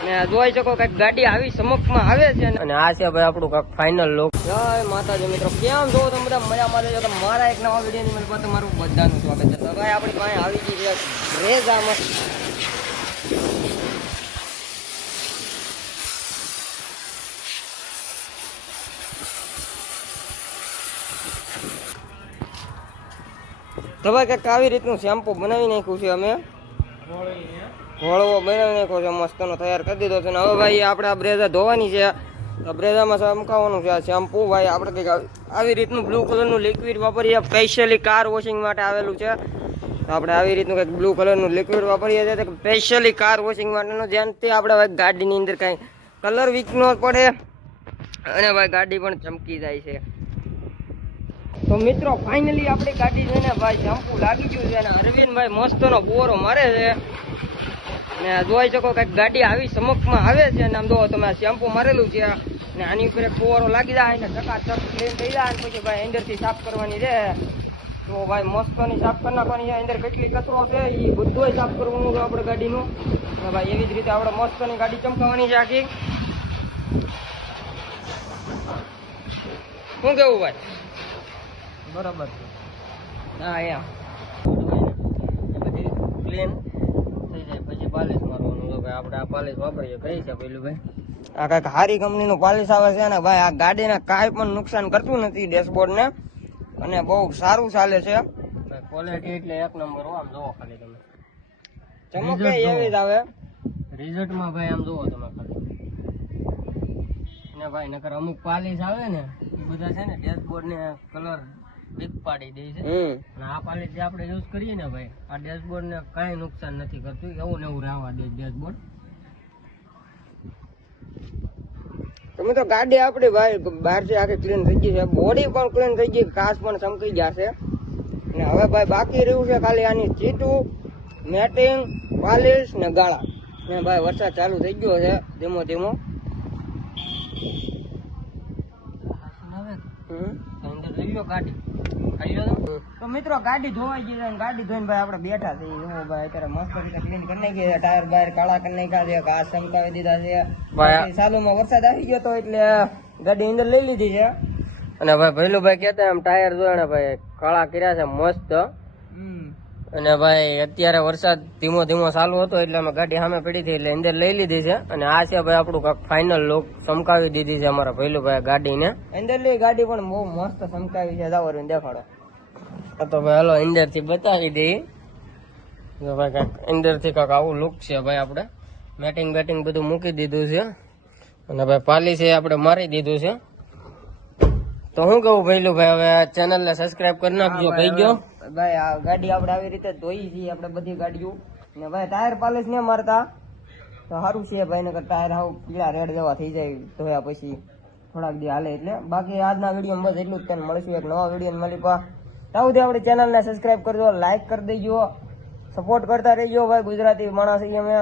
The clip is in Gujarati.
ને જોઈ શકો કઈક ગાડી આવી સમક્ષમાં આવે છે અને આ છે ભાઈ આપણું કઈક ફાઇનલ લુક. જય માતાજી મિત્રો, કેમ છો તમે બધા? મજામાં છો? મારા એક નવા વિડીયોની મળી તમારું બધાનું સ્વાગત છે. તો ભાઈ આપણી પાસે આવી ગઈ છે બ્રેઝા મસ્ત. તો ભાઈ કંઈક આવી રીતનું શેમ્પુ બનાવી નાખ્યું છે અમે, ઘોળવો બનાવી નાખ્યો છે, મસ્તનો તૈયાર કરી દીધો છે. ને હવે ભાઈ આપણે આ બ્રેઝા ધોવાની છે. તો બ્રેઝામાં ચમકાવવાનું છે આ શેમ્પુ. ભાઈ આપણે કંઈક આવી રીતનું બ્લુ કલરનું લિક્વિડ વાપરીએ, સ્પેશિયલી કાર વોશિંગ માટે આવેલું છે. તો આપણે આવી રીતનું કંઈક બ્લુ કલરનું લિક્વિડ વાપરીએ છીએ, સ્પેશિયલી કાર વોશિંગ માટેનું, જેનાથી આપણે ભાઈ ગાડીની અંદર કાંઈ કલર વીક ન પડે અને ભાઈ ગાડી પણ ચમકી જાય છે. તો મિત્રો ફાઇનલી આપણી ગાડી છે ને ભાઈ શેમ્પુ લાગી ગયું છે અને અરવિંદભાઈ મસ્તનો બોરો મારે છે. ને જોઈ શકો કંઈક ગાડી આવી સમક્ષમાં આવે છે અને આમ જો તમે શેમ્પુ મારેલું છે ને આની ઉપર એક ફુવારો લાગી જાય ને ચકાચક ક્લીન થઈ જાય. પછી ભાઈ અંદરથી સાફ કરવાની છે. તો ભાઈ મસ્તની સાફ કરી નાખવાની છે. અંદર કેટલી કચરો છે એ બધું સાફ કરવાનું છે આપણે ગાડીનું. ને ભાઈ એવી જ રીતે આપણે મસ્તની ગાડી ચમકાવવાની છે આખી. શું કેવું ભાઈ? બરાબર છે. હા એમ બધી ક્લીન થઈ જાય પછી પાલિશ મારવાનું. તો ભાઈ આપણે આ પાલિશ વાપરીએ કઈ છે પેલું ભાઈ, આ કાંઈક હારી કંપનીનું પાલિશ આવે છે ને ભાઈ આ ગાડીને કાંઈ પણ નુકસાન કરતું નથી ડેશબોર્ડને, અને બહુ સારું ચાલે છે ભાઈ. ક્વોલિટી એટલે એક નંબર. આમ જોવો ખાલી તમે, ચમકે એવી જ આવે રિઝલ્ટમાં ભાઈ. આમ જોવો તમે ખાલી ને ભાઈ, નકર અમુક પાલિશ આવે ને એ બધા છે ને ડેશબોર્ડ ને કલર વીક પાડી દે છે. અને આ પાલિશ જે આપણે યુઝ કરીએ ને ભાઈ, આ ડેશબોર્ડ ને કાંઈ નુકસાન નથી કરતું. એવું ને એવું રહેવા દે ડેશબોર્ડ. તમે તો ગાડી આપડી ભાઈ બહારથી આખી ક્લીન થઈ ગઈ છે, બોડી પણ ક્લીન થઈ ગઈ, કાચ પણ ચમકી જશે. ને હવે ભાઈ બાકી રહ્યું છે ખાલી આની સીટું, મેટિંગ, પાલિશ ને ગાળા. ને ભાઈ વરસાદ ચાલુ થઈ ગયો છે ધીમો ધીમો. તો મિત્રો ગાડી ધોવાઈ ગઈ છે. ગાડી ધોઈને ભાઈ આપણે બેઠા છીએ. ભાઈ અત્યારે મસ્ત રીતે ક્લીન કરી નાખી છે. ટાયર બાયર કાળા કરી નાખ્યા છે, ઘાસ ચમકાવી દીધા છે. ચાલુમાં વરસાદ આવી ગયો તો એટલે ગાડી અંદર લઈ લીધી છે. અને ભાઈ ભૈલુભાઈ કહેતા એમ ટાયર જોયા ભાઈ કાળા કર્યા છે મસ્ત. અને ભાઈ અત્યારે વરસાદ ધીમો ધીમો ચાલુ હતો એટલે અમે ગાડી સામે પડી હતી એટલે અંદર લઈ લીધી છે. અને આ છે ભાઈ આપણું કાંક ફાઇનલ લુક. ચમકાવી દીધી છે અમારા ભૈલુભાઈ ગાડીને. અંદર લઈ ગાડી પણ બહુ મસ્ત ચમકાવી છે. જાવર દેખાડો તો ભાઈ હાલો અંદર થી બતાવી દઈએ. ભાઈ કાંઈક અંદર થી કાંક આવું લુક છે ભાઈ. આપણે મેટિંગ બેટિંગ બધું મૂકી દીધું છે અને ભાઈ પાલી છે આપણે મારી દીધું છે. તો શું કહું ભૈલુભાઈ, હવે ચેનલ ને સબસ્ક્રાઇબ કરી નાખજો. કહી ગયો ભાઈ આ ગાડી આપણે આવી રીતે ધોઈ છીએ આપણે બધી ગાડીઓ. ને ભાઈ ટાયર પાલિશ ને મારતા તો સારું છે ભાઈ, નકર ટાયર હાવ પીળા રેડ જેવા થઈ જાય ધોયા પછી થોડાક દી હાલે એટલે. બાકી આજના વિડીયો બસ એટલું જ. તને મળીશું એક નવા વિડીયો મળી પા. તાવું આપણી ચેનલ ને સબસ્ક્રાઇબ કરજો, લાઈક કરી દેજો, સપોર્ટ કરતા રહેજો ભાઈ. ગુજરાતી માણસ અમે